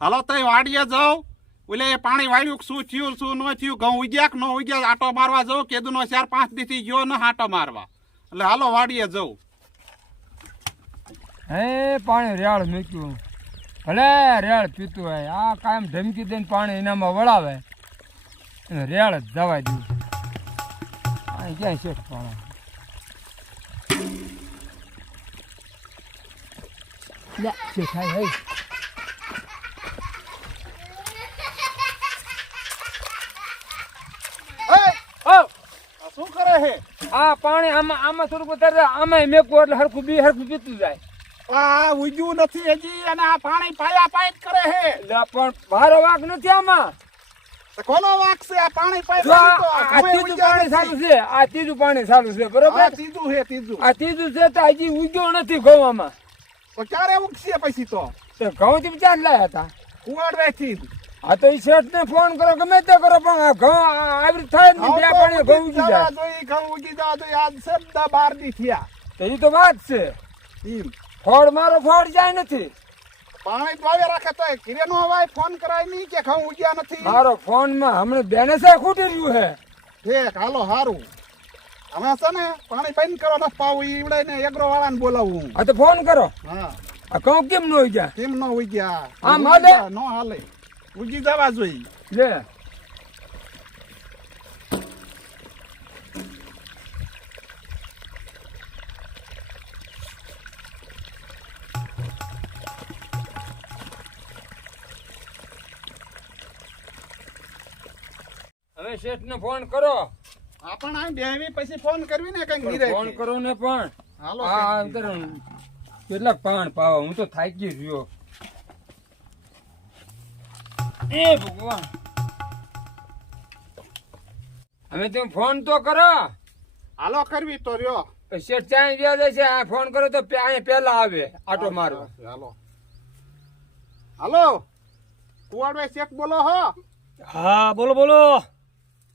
હાલો તઈ વાડીએ જાઉં ઓલે પાણી વાળ્યું શું થયું શું ન થયું ઘઉં ઉગ્યા કે ન ઉગ્યા આટો મારવા જાઉં કેદું નો 4-5 દીથી ગયો ને આટો મારવા એટલે હાલો વાડીએ જાઉં હે પાણી રેળ મૂક્યું ભલે રેળ પીતું હોય આ કાયમ ધમકી દઈને પાણી એનામાં વળાવે રેળ જ જવા દઉં આ ક્યાંય શેઠ પાણી શેઠ હે શું કરે હે આ પાણી આમાં થોડુંક વધારે આમાં મેકવું એટલે હરખું પીતું જાય આ ઉગ્યું નથી હજી અને આ પાણી પાયા પાય જ કરે હે પણ ભારે વાક નથી આમાં કોનો વાક છે આ પાણી પાય આ ત્રીજું પાણી ચાલુ છે આ ત્રીજું પાણી ચાલુ છે બરોબર ત્રીજું હે ત્રીજું આ ત્રીજું છે તો હજી ઉગ્યો નથી ઘઉંમાં તો ક્યારે ઉગશે પછી તો ઘઉં થી ચાર લાયા હતા કુવાડવેથી હા તો એ શેઠ ને ફોન કરો ગમે તે કરો પણ આ ઘઉં આવી થાય ને બે પાણી ઘઉં ઉગી જાય ઘઉં ઉગી જાય તો યાદ શબ્દ 12 દી થયા તો એ તો વાત છે ફોડ મારો ફોડ જાય નથી પાણી પાવે રાખે તો ઘરે નો અવાય ફોન કરાય નહીં કે ઘઉં ઉગ્યા નથી મારો ફોન માં હમણાં બેને છે ખૂટી રહ્યું હે ઠીક હાલો હારું હવે છે ને પાણી બંધ કરો ન પાવું ઈવડે ને એગ્રો વાળાને બોલાવું હા તો ફોન કરો હા આ ઘઉં કેમ ન ઉગ્યા કેમ ન ઉગ્યા આમ હાલે નો હાલે ઉગી જવા જોઈએ લે હવે શેઠ ને ફોન કરો આપણ આ બેહવી પછી ફોન કરવી ને કઈ ગીરે ફોન કરો ને પણ હાલો હા કેટલાક પાણ પાવા હું તો થાકી રહ્યો એ ભગવાન હવે તમે ફોન તો કરો હાલો કરવી તો રહ્યો શેઠ ચાઈ રહ્યા છે આ ફોન કરો તો અહીંયા પેલા આવે આટો મારવા હાલો હાલો કુવાડવે શેઠ બોલો હો હા બોલો બોલો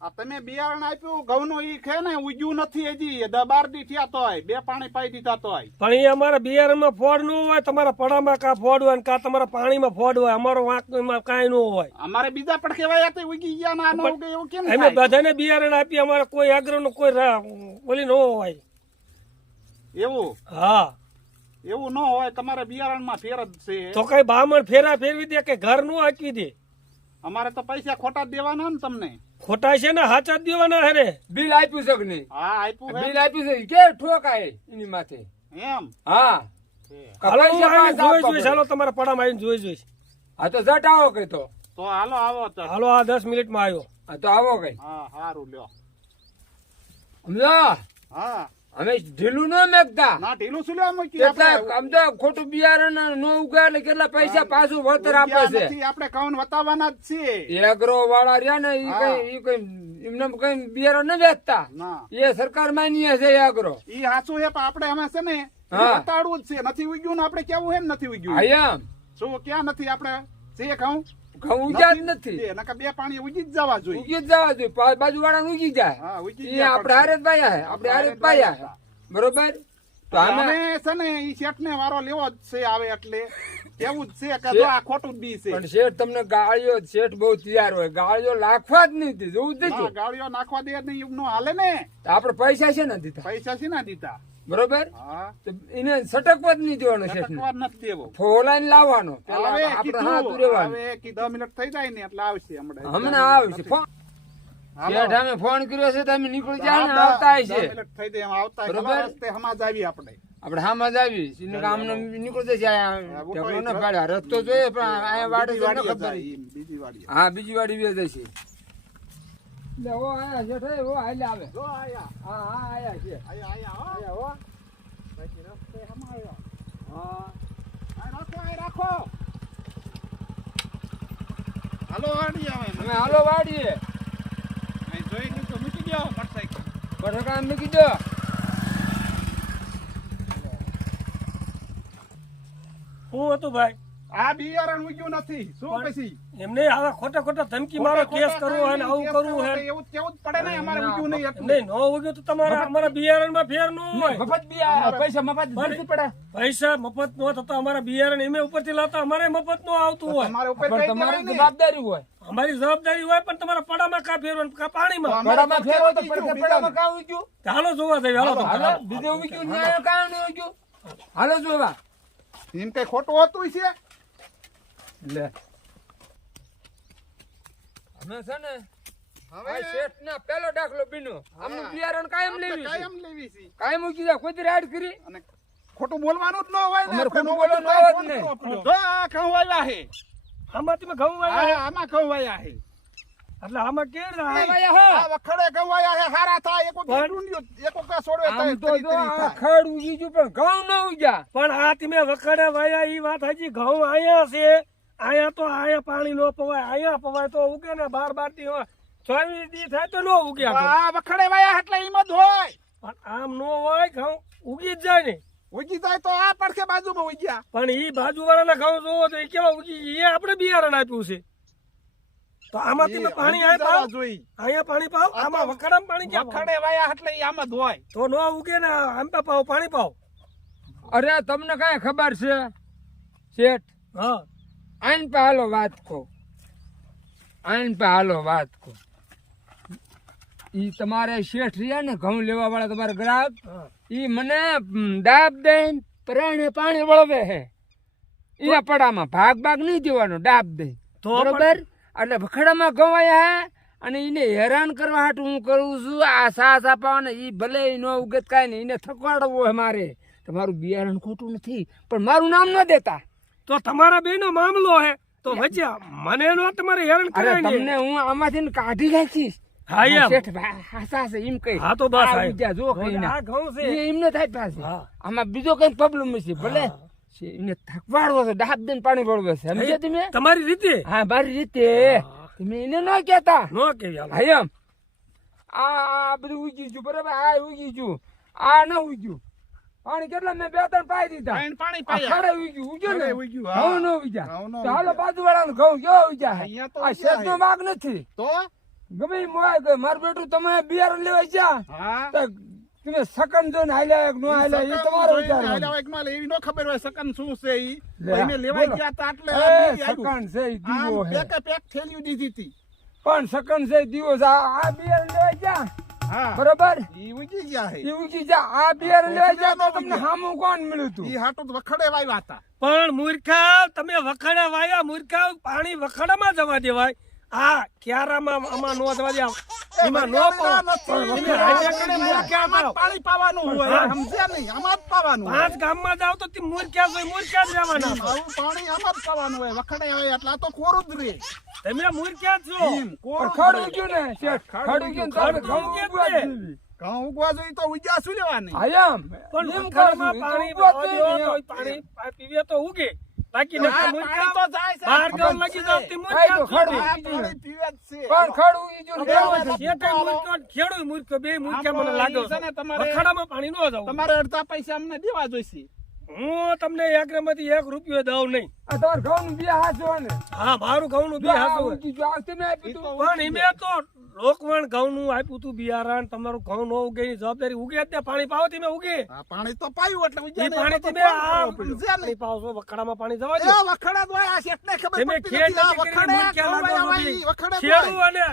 આ તમે બિયારણ આપ્યું ઘઉં નું ઈ છે ને ઉગ્યું નથી હજી 12 દી થયા તોય બે પાણી પાઈ દીધા તોય પણ એ અમારા બિયારણમાં ફોડ ન હોય તમારા પડામાં કા ફોડ હોય કા તમારા પાણીમાં ફોડ હોય અમારો વાંક કાંઈ ન હોય અમારે બીજા પણ કેવાય તો ઉગી ગયા ના ન ઉગે એવું કેમ અમે બધાને બિયારણ આપી અમારે કોઈ આગ્રહ નું કોઈ બોલી ન હોય એવું હા એવું ન હોય તમારે બિયારણમાં ફેર જ છે તો કઈ બામણ ફેરા ફેરવી દે કે ઘર નું આંકી દે અમારે તો પૈસા ખોટા દેવાના ને તમને ખોટા છે ને હાચા જ દેવાના હરે બિલ આપ્યું છે કે નહીં હા આપ્યું બિલ આપ્યું છે કે ઠોકાય એની માથે એમ હા હાલો હું આવીને જોઈ હાલો તમારા પડામાં આવીને જોઈ હા તો જટ આવો કઈ તો હાલો આવો તો હાલો આ 10 મિનિટમાં આવ્યો હા તો આવો કઈ હા સારું લ્યો સમજા હા અમે ઢીલું ન મેકતા ના ઢીલું શું લેવા મૂકી કેટલા આમ તો ખોટું બિયારણ ન ઉગાડે એટલે કેટલા પૈસા પાછું વળતર આપે છે આપણે કાઉન વતાવવાના જ છીએ એગ્રો વાળા રહ્યા ને ઈ કઈ એમને કઈ બિયારણ ન વેચતા ના એ સરકાર માન્ય છે એગ્રો ઈ હાચું છે પણ આપણે અમે છે ને વતાડવું જ છે નથી ઉગ્યું ને આપણે કેવું હે ને નથી ઉગ્યું આયામ શું ક્યાં નથી આપણે છે ઘઉં ઘઉં ઉગ્યા જ નથી નકા બે પાણી ઉગી જ જવા જોઈએ ઉગી જ જવા જોઈએ બાજુ વાળા ઉગી જાય હા ઉગી એ આપણે હારે જ પાયા આપણે હારે જ પાયા બરોબર તો અમે છે ને ઈ શેઠ ને વારો લેવો જ છે આવે એટલે કેવું જ છે કે આ ખોટું જ બી છે પણ શેઠ તમને ગાળીઓ શેઠ બહુ તૈયાર હોય ગાળીઓ નાખવા જ નહીં જોવું જ દેજો ગાળીઓ નાખવા દે નહીં એવું હાલે ને આપણે પૈસા છે ને દીધા પૈસા છે ને દીધા બરોબર હા તો એને સટકવા જ નહીં દેવાનો શેઠ ને નથી દેવો ફોલાઈને લાવવાનો આપણે હાથ રહેવાનું હવે 10 મિનિટ થઈ જાય ને એટલે આવશે હમણાં આવશે શેઠ અમે ફોન કર્યો છે તમે નીકળી જાય ને આવતા છે થઈ જાય આવતા રસ્તે હમાજ આવી આપણે હામાં જ આવી આમને નીકળી જશે રસ્તો જોઈએ પણ અહીંયા વાડી બીજી વાડી હા બીજી વાડી વે જશે ઓ આયા શેઠ ઓ હાલે આવે જો આયા હા હા આયા છે આયા હો પછી રસ્તે હમાયો હા રાખો હાલો વાડી આવે અમે હાલો વાડીએ જોઈ લીધું મૂકી દો મોટરસાઇકલ બટાકા મૂકી દો હું હતું ભાઈ આ બિયારણ ઉગ્યું નથી શું પછી એમને આવા ખોટા ખોટા ધમકી મારો કેસ કરવો હોય ને આવું કરવું હોય એવું કેવું જ પડે ને અમારે ઉગ્યું નહીં એટલું. નહીં નો ઉગ્યું તો તમારા અમારા બિયારણમાં ફેર ન હોય મફત પૈસા મફત ભરતી પડે. પૈસા મફત નો થતા અમારા બિયારણ એમે ઉપરથી લાવતા અમારે મફત નો આવતું હોય તમારે ઉપર પણ કઈ તમારી દેવાય નહીં. જવાબદારી હોય. અમારી જવાબદારી હોય પણ તમારા પડામાં કા ફેરવાનું કા પાણીમાં પડામાં ફેરવો તો બીજું, પડકે પડામાં કાં ઉગ્યું? હાલો જોવા જઈએ હાલો હાલો બીજે ઉગ્યું ન્યાય કાં ન ઉગ્યું? હાલો જોવા. એમ કઈ ખોટું હોતું છે લે અમે છે ને હવે શેઠના પહેલો દાખલો બીનો આમનું બિયારણ કાયમ લેવી છે. કાયમ લેવી છે કાયમ મૂકી જાય કોઈ દી રાઈડ કરી અને ખોટું બોલવાનું જ ન હોય ને. અમારે ખોટું આપણે બોલવાનું હોય જ ફોન નહીં. કરો આપણો. જો આ ઘઉં વાવ્યા છે. આમાં તમે ઘઉં વાવ્યા હા, આમાં ઘઉં વાવ્યા છે. એટલે આમાં કેળ આ થાય ભાઈ હો. આ વખડે ઘઉં વાવ્યા છે, હારા થાય. એકો પણ- ડુંડિયો, એકો કા છોડવે આમ થાય, તો તરી જો તરી આ થાય. ખડ ઉગી ગયું પણ ઘઉં ન ઉગ્યા. પણ આ તમે વખડે વાયા ઈ વાત હજી ઘઉં આયા છે આયા તો આયા પાણી નો પવાય આયા પવાય તો ઉગે ને 12 દી હોય 24 દી થાય તો નો ઉગ્યા ઘઉં. આ વખડે વાયા એટલે ઈમ જ હોય. પણ આમ નો હોય ઘઉં ઉગી જ જાય ને ઉગી જાય તો આ પડખે બાજુમાં ઉગ્યા. પણ ઈ બાજુવાળાના ઘઉં જોવો તો ઈ કેવા ઉગી એ આપણે બિયારણ આપ્યું છે તો આમાં તમે પાણી ઉગી આય જવા પાવ જોઈએ. અહીંયા પાણી પાવ આમાં વખડામાં પાણી ક્યાં પાવ? વખડે વાયા એટલે ઈ આમ જ હોય. તો નો ઉગે ને આમ પાવ પાણી પાવ અરે તમને કઈ ખબર છે શેઠ? હા આઈન પે હાલો વાત કહો. આઈન પે હાલો વાત કહો. ઈ તમારે શેઠ રહ્યા ને ઘઉં લેવા વાળા તમારા ગ્રાહક હા. ઈ મને દાબ દઈને પરાણે પાણી વળવે હે. ઈ પડામાં ભાગ નહીં દેવાનો, દાબ દે તો બરોબર. એટલે વખડામાં ગવાયા હે અને એને હેરાન કરવા હાટું હું કરું છું. આ સાસ અપાવવાને ઈ ભલે ઈ નો ઉગત કાંઈ નહીં, એને થકવાડવો હે મારે. તમારું બિયારણ ખોટું નથી પણ મારું નામ ન દેતા. તો તમારા બેનો મામલો હે તો વચ્ચે મને નો તમારે હેરાન અરે કરાય તમને ને હું આમાંથી કાઢી નાખીશ. હા એમ શેઠ ભાઈ હાસા છે એમ કઈ. હા તો બસ આ સાહેબ. ઉગ્યા જો કઈ ના. આ ઘઉં છે એ એમને થાય પાસે. હા. આમાં બીજો કઈ પ્રોબ્લેમ છે ભલે છે એને થકવાડવો છે, ડાબ દઈને પાણી વળવે છે, સમજ્યા તમે? તમારી રીતે હા મારી રીતે. તમે એને ન કહેતા. નો કેવી હાલો. હા એમ આ બધું ઉગી ગયું બરાબર. આ ઉગી ગયું, આ ન ઉગ્યું. પાણી કેટલા મેં 2-3 પાઈ દીધા. પાણી આ પાયા. ખડે ઉગ્યું, ઉગ્યું ને ખડે ઉગ્યું, હા. ઘઉં ન ઉગ્યા. ઘઉં ન તો હાલો ઉગ્યા. બાજુવાળાનું ઘઉં કેવો ઉગ્યા છે? અહીંયા તો આ ઉગ્યા શેઠનો છે. માગ નથી. તો ગમે ઈ મોય ગઈ. મારું બેટું તમે બિયારણ લેવા ગયા હા તો તમે સકન જોઈને હાલ્યા કે ન હાલ્યા એ તમારો વિચાર. એવી નો ખબર હોય સકન શું છે ઈ. લે, એને લેવાઈ બોલો. ગયા તા એટલે એ આ બીજી આવ્યું. સકન છે ઈ દીવો આમ હે. પેકે પેક થેલીઓ દીધી હતી. પણ સકન છે ઈ દીવો છે. આ બિયારણ લેવા ગયા હા બરોબર. ઈ ઉગી ગયા હે. ઈ ઉગી જા. આ બિયારણ લેવા ગયા તો ઉગી તમને ગયા. હામું કોણ મળ્યું તું? ઈ હાટું તો વખડે વાવ્યા હતા. પણ મૂર્ખા તમે વખડા વાયા મૂર્ખા પાણી વખડામાં જવા દેવાય આ ક્યારામાં આમાં નો જવા દે એમાં નો પાવ તમે હાજર કરીને મૂર્ખા આમાં જ પાવ. પાણી પાવાનું હોય સમજ્યા નહીં આમાં જ પાવાનું હોય. 5 ગામમાં જાવ તો તે મૂર્ખા હોય મૂર્ખા જ રહેવાના આવું પાણી આમાં જ પાવાનું હોય વખડે હોય એટલે આ તો કોરું જ રહે. તમે મૂર્ખા છો એમ, પણ કોરું જ ખડ રહે. ઉગ્યું ને શેઠ, ખડ ઉગ્યું ને તો ખડ તો ઘઉં ઉગે જ ઉગવા ને. જ જોઈએ. ઘઉં ઉગવા જોઈએ તો ઉગ્યા શું લેવાની? હા એમ. પણ એમ વખડામાં કરશું. પાણી એ તો ઉગવા જ પાડ્યો જોઈએ. તો પાણી પીવે તો ઉગે બાકી આ નકર પાણી મૂર્ખા તો જાય છે. બહાર ગામ ખબર લગી છે. જાવ તે આ મૂર્ખા તો જ છો. ખડ આ ઉગી ગયું. પાણી પીવે જ છે. પણ ખડ ઉગી ગયું ને બરાબર. કેવું છે? શેઠે મૂર્ખો ને ખેડૂત મૂર્ખો બે મૂર્ખા મને લાગે છે ને તમારે- વખડામાં પાણી નો જાવ તમારે અડધા પૈસા અમને દેવા જોઈશે. હું તમને એકરમાંથી 1 રૂપિયો દઉં નહીં આ તમારે ઘઉંનું બિયા હાચવો ને. હા મારું ઘઉંનું જો બી આ હાચું ઉગી ગયું. આ તમે આપ્યું તું. પણ એમે તો લોકવણ ઘઉંનું આપ્યું તું બિયારણ તમારું ઘઉં નો ઉગે એની જવાબદારી ઉગે જ ને પાણી પાવો તમે ઉગે આ પાણી તો પાયું એટલે ઉગ્યા ઈ નહીં. પાણી એટલે તમે તો આ ફોન કરવો પડ્યો. પાણી પાવો છો વખડામાં પાણી જવા એ દો વખડા જ હોય. આ શેઠને ખબર તમે પડતી ખેડ નથી. આ નથી કરી વખડે મૂર્ખ્યા લાગો છો ખવડાવવા બી. ઈ વખડે જ હોય. ખેડૂ અને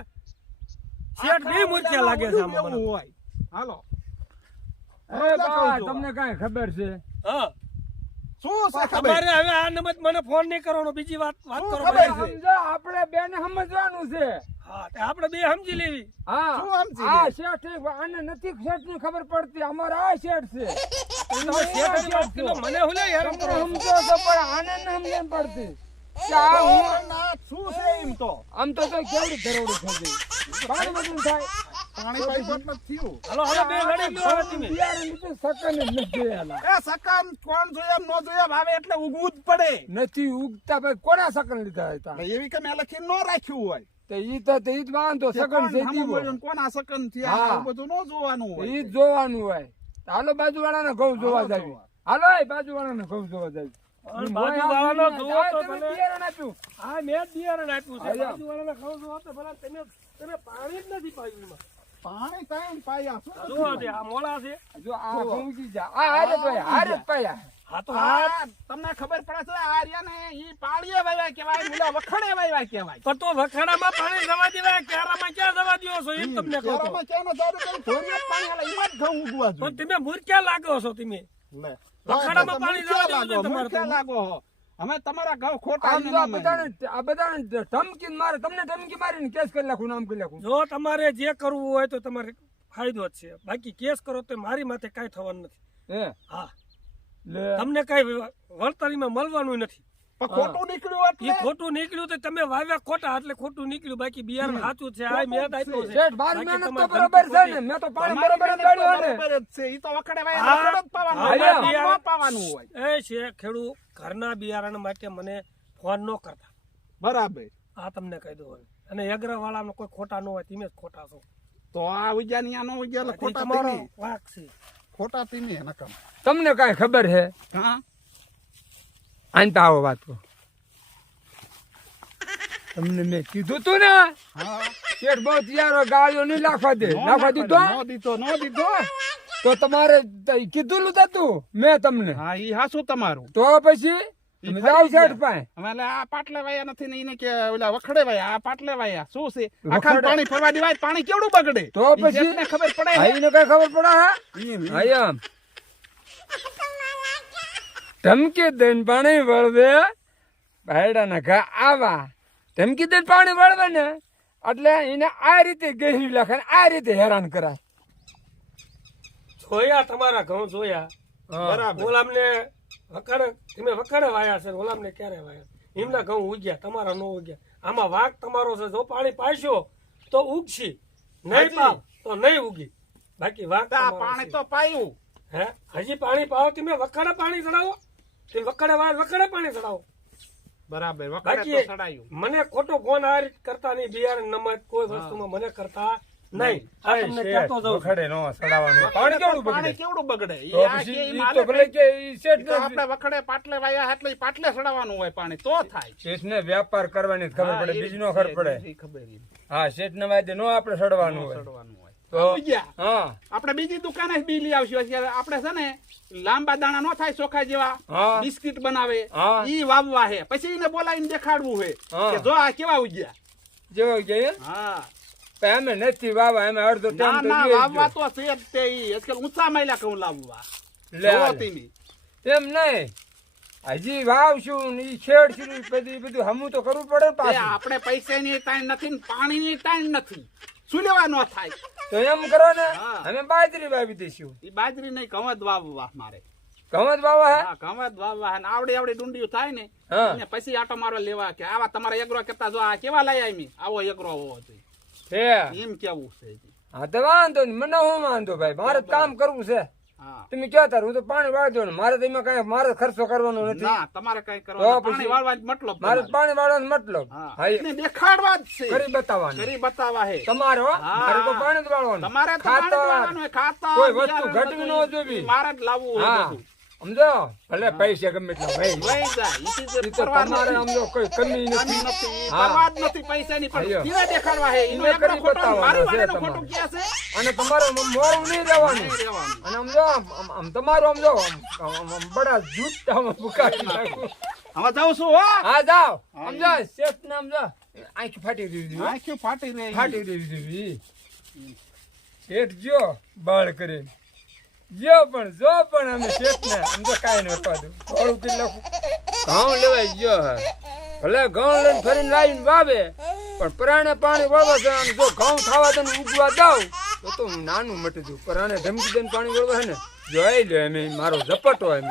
શેઠ બે મૂર્ખ્યા લાગે છે આમાં મને. એવું હોય. હાલો એ બા, તમને કાંઈ ખબર છે? હા શું છે ખબર? તમારે હવે આ નંબર મને ફોન નહીં કરવાનો બીજી વાત શું કરો ખબર પછી. છે? સમજો, આપણે બેને સમજવાનું છે. હા તે આપણે બે સમજી લેવી હા શું સમજી આ લે? શેઠ આને નથી શેઠની ખબર પડતી. અમારે આ શેઠ છે. તમે શેઠની વાત કરો, મને હું લે હેરાન તમે કરો સમજો છો પણ આને ન સમજણ પડતી. કે આ હું ના, શું છે એમ તો? આમ તો કેવડી ધરોડી થઈ ગઈ. પાણી બધું થાય. પાણી પાયું એટલે જ થયું. હાલો હવે બે લડી લ્યો હવે તમે. બિયારણ લીધું, સકન જ નથી જોયેલા. એ સકામ કોણ જોઈએ એમ ન જોઈએ એમ આવે એટલે ઉગવું જ પડે. નથી ઉગતા ભાઈ કોના સકન લીધા હતા? એટલે એવી કે મેં લખીને ન રાખ્યું હોય. તો ઈ તો ઈ જ વાંધો તે સકન કોણ છે સામું દીવો. મળ્યું ને કોના સકન થયા હા. એવું બધું ન જોવાનું હોય. ઈ જ જોવાનું હોય. હાલો બાજુવાળાના ઘઉં જોવા હાલો જાવી. હાલો એ બાજુવાળાના ઘઉં જોવા જાવી. પણ બાજુવાળાનો જુઓ તો તમે ભલે. બિયારણ આપ્યું. હા મેં જ બિયારણ આપ્યું છે. હાલો. બાજુવાળાને કહું છું તો ભલા તમે પાણી જ નથી પાયું એમાં. પાણી કાંઈ પાયા શું જુઓ તે આ મોળા છે. જો આ ઘઉંજી જા. આ હારે જ હોય, હારે જ પાયા. હા તો હા આ તમને ખબર પડે છે આ રહ્યા ને ઈ પાળીએ વાવ્યા કહેવાય, ઓલા વખડે વાવ્યા કહેવાય. પણ તો વખાણામાં પાણી જવા દેવાય, ક્યારામાં ક્યાં જવા દ્યો છો એમ તમને કહું છું. કેરામાં ચાનો દારૂ કરી ધોરીએ જ પાણી હાલે, એમાં જ ઘઉં ઉગવા જોઈએ. પણ તમે મૂર્ખ્યા લાગો છો તમે. લે. વખાણામાં પાણી જવા દેવું જોઈએ તમારે મૂર્ખ્યા તો. લાગો હો. અમે તમારા ઘઉં ખોટા આમ જો આ નહીં બધાને ધમકી મારે, તમને ધમકી મારીને કેસ કરી નાખું, નામ કરી નાખું. જો તમારે જે કરવું હોય તો તમારે ફાયદો જ છે. બાકી કેસ કરો તો મારી માથે કાંઈ થવાનું નથી. હે હા લે તમને કાંઈ વળતરીમાં મળવાનું નથી. પણ ખોટું નીકળ્યું એ એટલે ખોટું નીકળ્યું તો તમે વાવ્યા ખોટા એટલે ખોટું નીકળ્યું. બાકી બિયારણ સાચું છે. આ મેં જ આપ્યો છે. શેઠ, મારી બાકી મહેનત તો તમારે બરોબર છે ધમકી ને, મેં તો પાણી તમારી બરોબર જ મહેનત તો ગાળ્યું ને. બરોબર જ છે. ઈ તો વખડે વાય હા. વખડે જ પાવાનું હા. હોય. બિયારણ- ન પાવાનું હોય. એ છે ખેડૂત ઘરના બિયારણ માટે મને ફોન ન કરતા. બરાબર. આ તમને કહી દઉં હવે. અને એગ્રા વાળાનો કોઈ ખોટા ન હોય, તમે જ ખોટા છો. તો આ ઉજાની આ નો ઉજા એટલે એ ખોટા તમારો તમે. વાંક છે. ખોટા તમે નકમ. તમને કાંઈ ખબર છે? હા. આનતા આવો વાત કહો. તમને મેં કીધું તું ને, હા. શેઠ બહુ યાર ગાળીઓ નહીં નાખવા દે. નાખવા દીધો નો દીધો. તો તમારે કીધું તું મેં તમને. હા, ઈ હાસું તમારું. તો પછી તમે જાઓ શેઠ પાસે. અમે એટલે આ પાટલે વાયા નથી ને એને કે ઓલા વખડે વાયા, આ પાટલે વાયા. શું છે? વખડે. આખા પાણી ફરવા દેવાય, પાણી કેવડું બગડે? તો ઈ પછી? જેટને ખબર પડે ને. આઈને કઈ ખબર પડે હે? ઈ- હા એમ ધમકી દઈને પાણી વળવે, ભાઈડાના ઘા આવા ધમકી દઈને પાણી વળવે ને એટલે એને આ રીતે ગહેરી લખે, આ રીતે હેરાન કરાય. જોયા તમારા ઘઉં જોયા. બરાબર. ઓલામને વખાણે તમે વખાણે વાયા છે, ઓલામને ક્યારે વાયા? એમના ઘઉં ઉગ્યા, તમારા નો ઉગ્યા. આમાં વાંક તમારો છે. જો પાણી પાઈશો તો ઉગશી, નહીં હાજી. પાવ તો નહીં ઉગી. બાકી વાંક આ તમારો પાણી છે. તો પાયું. હે હજી પાણી પાવો, તમે વખાણે પાણી ચડાવો. તમે વખાણે વાય વખાણે પાણી ચડાવો. બરાબર. વખડે બાકી તો સડાયું. મને ખોટો ફોન આ રીતે કરતા નહીં. બિયારણ નમત કોઈ વસ્તુમાં મને કરતા નહીં. આ તમને કહેતો જાઉં છું. વખડે નો સડાવવાનું. પાણી કેવડું પાણી બગડે? કેવડું બગડે? ઈ તો આ પછી કે ઈ ઈ માલે તો ભલે કે ઈ શેઠ ઈ તો આપણે વખડે પાટલે વાયા એટલે ઈ પાટલે સડાવવાનું હોય પાણી તો થાય. શેઠને વ્યાપાર કરવાની જ ખબર હા, પડે, એ બીજી નો ખબર છે, પડે. બીજી ખબર ઈ. હા, શેઠને વાયદે નો આપણે સડવાનું હોય. સડવાનું હોય. તો ઉગ્યા. હા આપણે બીજી દુકાને બી લઈ આવશું. અત્યારે આપણે છે ને લાંબા દાણા નો થાય ચોખા જેવા હા. બિસ્કિટ બનાવે હા. ઈ વાવવા હે. પછી એને બોલાવીને દેખાડવું હે હા. કે જો આ કેવા ઉગ્યા. જેવો કે હા. અમે નથી વાવા, અમે અડધો ના ટાઈમ ના તો લઈએ જ વાવવા જો. તો છે જ તે ઈ. આજકાલ ઊંચા માયલા કહું લાવવા. લે જોવો હાલે. તમે. એમ નહીં, હજી વાવશું ને ઈ છેડશું ને પછી બધું હમું તો કરવું પડે ને એ પાછું. આપણે પૈસાની ટાઈમ નથી ને પાણીની ટાઈમ નથી. શું લેવા ન થાય? તો એમ કરો ને, હા. અમે બાજરી વાવી દઈશું. ઈ બાજરી નહીં ઘઉં જ વાવવા મારે. ઘઉં જ વાવા હે? હા, ઘઉં જ વાવવા હે. ને આવડી આવડી ડુંડિયું થાય ને હા. એને પછી આટો મારવા લેવા કે આવા તમારા એગ્રો કરતા જો આ કેવા લઈ આવી આવો એગ્રો હોવો જોઈએ હે એમ કેવું છે. હા તો વાંધો નહીં, મને હું વાંધો ભાઈ, મારે જ કામ કરવું છે. હા. તમે ક્યાં તાર, હું તો પાણી વાળી દઉં ને, મારે તો એમાં કઈ મારે ખર્ચો કરવાનો નથી. ના તમારે કઈ તો કરવાનું પછી? પાણી વાળવા જ મતલબ મારે તમારે. પાણી વાળવાનો મતલબ હા. હા, એને દેખાડવા જ છે. કરી બતાવવાનું. કરી બતાવવા હે. તમારે હો, હા. મારે તો પાણી જ વાળવાનું. તમારે તો પાણી જ વાળવાનું હે. ખાતર, કોઈ વસ્તુ બિયારણ ઘટવી ન બધું જોવી. મારે જ લાવવું હોય હા બધું. સમજો, ભલે પૈસા ગમે એટલા ભાઈ, વહી જાય. ઈ ચીજ ઈ તો પરવા તમારે નથી. સમજો કોઈ કમી કમી નથી. નથી. હા. પરવા જ નથી પૈસાની પણ હાયો. ધીરે દેખાડવા હે. એનો એને એકલો કરી ખોટો બતાવવાનો મારી છે વાળાનો તમારે. ખોટું ક્યાં છે? અને તમારે મોડું નહીં રહેવાનું. નહીં રહેવાનું. અને સમજો આમ તમારું સમજો આમ બડા જૂઠામાં પુકારી નાખું. હવે જાઉં છું હો. હા જાઓ, હા, સમજો શેઠ ને સમજો આંખ ફાટી દેવી જોઈએ. આંખ્યું ફાટી રહી. ફાટી દેવી જોઈએ. શેઠ જો બાળ કરીને જો પણ અમે શેઠ ને સમજો કાંઈ ન પાડું થોડું કેટલું ઘઉં લેવાય ગયો હે. ભલે ઘઉં લઈને ફરીને લાવીને વાવે પણ પરાણે પાણી વળવા છે. અને જો ઘઉં ખાવા દે ને ઉગવા દઉં તો હું નાનું મટી દઉં. પરાણે ધમકી દઈને પાણી વળવા હે ને જોઈ લે, એમ મારો ઝપટો એમ